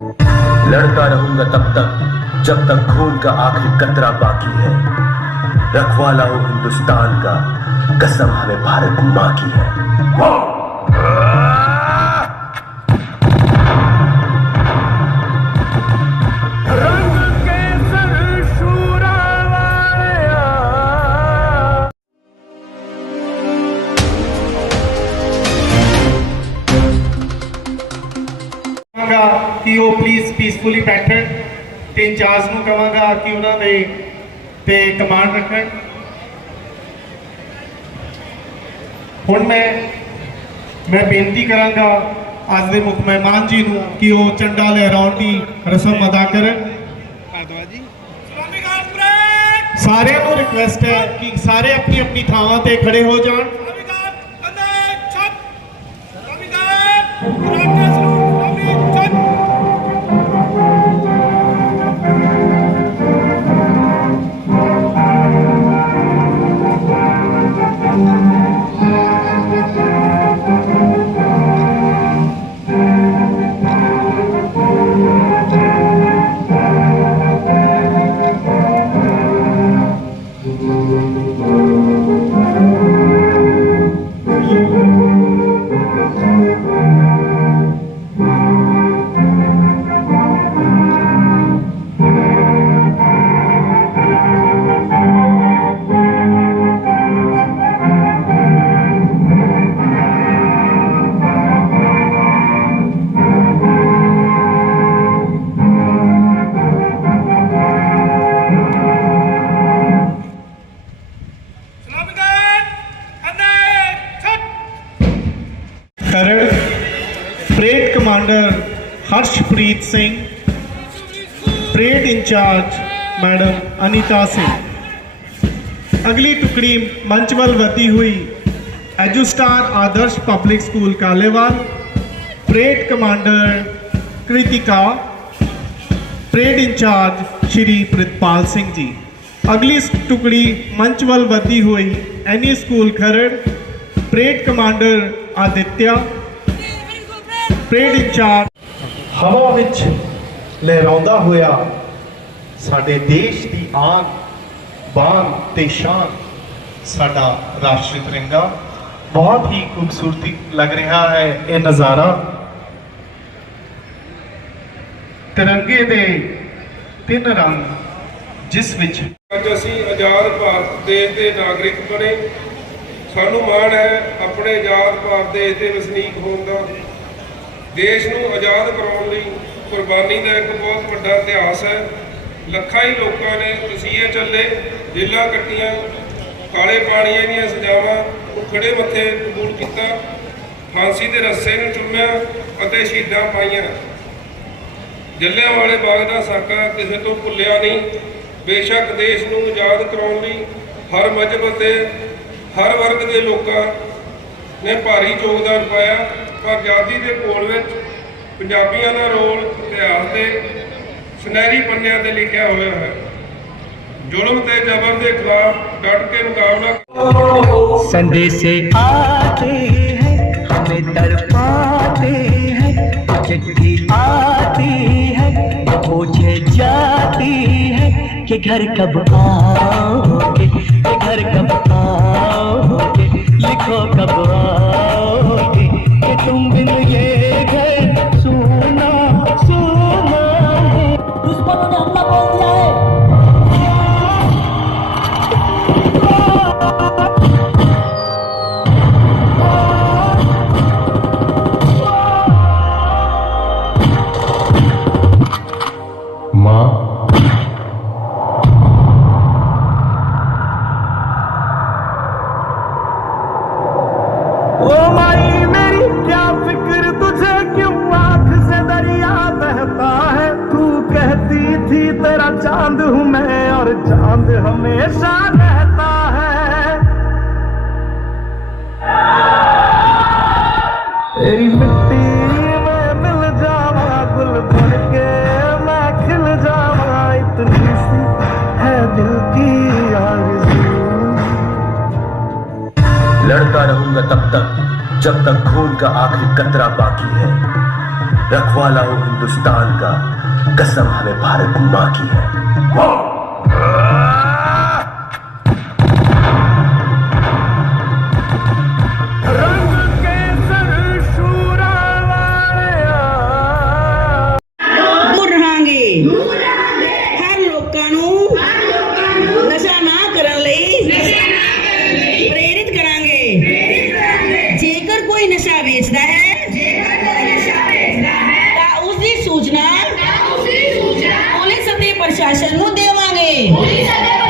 لڑتا رہوں گا تب تک جب تک خون کا آخری قطرہ باقی ہے۔ رکھوالا ہوں ہندوستان کا قسم ہمیں بھارت ماں کی ہے۔ ਕਿ ਉਹ ਪਲੀਜ਼ ਪੀਸਫੁਲੀ ਬੈਠਣ। ਤੇ ਇੰਚਾਰਜ ਨੂੰ ਕਹਾਂਗਾ ਕਿ ਉਹਨਾਂ ਦੇ ਤੇ ਕਮਾਂਡ ਰੱਖਣ। ਹੁਣ ਮੈਂ ਮੈਂ ਬੇਨਤੀ ਕਰਾਂਗਾ ਅੱਜ ਦੇ ਮੁੱਖ ਮਹਿਮਾਨ ਜੀ ਨੂੰ ਕਿ ਉਹ ਝੰਡਾ ਲਹਿਰਾਉਣ ਦੀ ਰਸਮ ਅਦਾ ਕਰਨ। ਸਾਰਿਆਂ ਨੂੰ ਰਿਕਵੈਸਟ ਹੈ ਕਿ ਸਾਰੇ ਆਪਣੀ ਆਪਣੀ ਥਾਵਾਂ ਤੇ ਖੜੇ ਹੋ ਜਾਣ। Kharar parade commander Harshpreet Singh parade incharge madam Anita Singh ਅਗਲੀ ਟੁਕੜੀ ਮੰਚ ਵੱਲ ਵਧੀ ਹੋਈ Edustar Adarsh public school Kalewal parade commander Kritika parade incharge Shri Pritpal Singh ji ਅਗਲੀ ਸ- ਟੁਕੜੀ ਮੰਚ ਵੱਲ ਵਧੀ ਹੋਈ ਐਨੀ school Kharar parade commander Aditya parade incharge ਹਵਾ ਵਿੱਚ ਲਹਿਰਾਉਂਦਾ ਹੋਇਆ ਸਾਡੇ ਦੇਸ਼ ਦੀ ਆਨ ਬਾਨ ਤੇ ਸ਼ਾਨ ਸਾਡਾ ਰਾਸ਼ਟਰੀ ਤਿਰੰਗਾ ਬਹੁਤ ਹੀ ਖੂਬਸੂਰਤੀ ਲੱਗ ਰਿਹਾ ਹੈ ਇਹ ਨਜ਼ਾਰਾ। ਤਿਰੰਗੇ ਦੇ ਤਿੰਨ ਰੰਗ ਜਿਸ ਵਿੱਚ ਅੱਜ ਅਸੀਂ ਆਜ਼ਾਦ ਭਾਰਤ ਦੇਸ਼ ਦੇ ਨਾਗਰਿਕ ਬਣੇ। ਸਾਨੂੰ ਮਾਣ ਹੈ ਆਪਣੇ ਆਜ਼ਾਦ ਭਾਰਤ ਦੇਸ਼ ਦੇ ਵਸਨੀਕ ਹੋਣ ਦਾ। ਦੇਸ਼ ਨੂੰ ਆਜ਼ਾਦ ਕਰਾਉਣ ਲਈ ਕੁਰਬਾਨੀ ਦਾ ਇੱਕ ਬਹੁਤ ਵੱਡਾ ਇਤਿਹਾਸ ਹੈ। ਲੱਖਾਂ ਹੀ ਲੋਕਾਂ ਨੇ ਤਸੀਹੇ ਚੱਲੇ ਜੇਲਾਂ ਕੱਟੀਆਂ, ਕਾਲੇ ਪਾਣੀਆਂ ਦੀਆਂ ਸਜ਼ਾਵਾਂ ਨੂੰ ਖੜੇ ਮੱਥੇ ਕਬੂਲ ਕੀਤਾ, ਫਾਂਸੀ ਦੇ ਰੱਸੇ ਨੂੰ ਚੁੰਮਿਆ ਅਤੇ ਸ਼ਹੀਦਾਂ ਪਾਈਆਂ। ਜੱਲਿਆਂ ਵਾਲੇ ਬਾਗ ਦਾ ਸਾਕਾ ਕਿਸੇ ਤੋਂ ਭੁੱਲਿਆ ਨਹੀਂ। ਬੇਸ਼ੱਕ ਦੇਸ਼ ਨੂੰ ਆਜ਼ਾਦ ਕਰਾਉਣ ਲਈ ਹਰ ਮਜ਼ਹਬ ਅਤੇ ਹਰ ਵਰਗ ਦੇ ਲੋਕਾਂ ਨੇ ਭਾਰੀ ਯੋਗਦਾਨ ਪਾਇਆ ਪਰ ਆਜ਼ਾਦੀ ਦੇ ਘੋਲ ਵਿੱਚ ਪੰਜਾਬੀਆਂ ਦਾ ਰੋਲ ਇਤਿਹਾਸ ਦੇ ਸੁਨਹਿਰੀ ਪੰਨਿਆਂ ਤੇ ਲਿਖਿਆ ਹੋਇਆ ਹੈ ਜ਼ੁਲਮ ਤੇ ਜ਼ਬਰ ਦੇ ਖਿਲਾਫ ਡਟ ਕੇ ਮੁਕਾਬਲਾ संदेशे आते हैं हमें तड़पाते हैं चिट्ठी आती है पूछे जाती है कि घर कब आओगे Dios lo podía. مائی میری، کیا فکر تجھے کیوں آنکھ سے دریا بہتا ہے؟ تو تھی، تیرا چاند ہوں میں اور چاند ہمیشہ رہتا ہے۔ تیری مٹی میں مل جاوا، گل بن کے میں کھل جاوا۔ اتنی سی ہے دل کی آرزو۔ لڑتا رہوں گا تب تک۔ जब तक खून का आखिरी कतरा बाकी है रखवाला हो हिंदुस्तान का कसम हमें भारत माँ की है Thank you.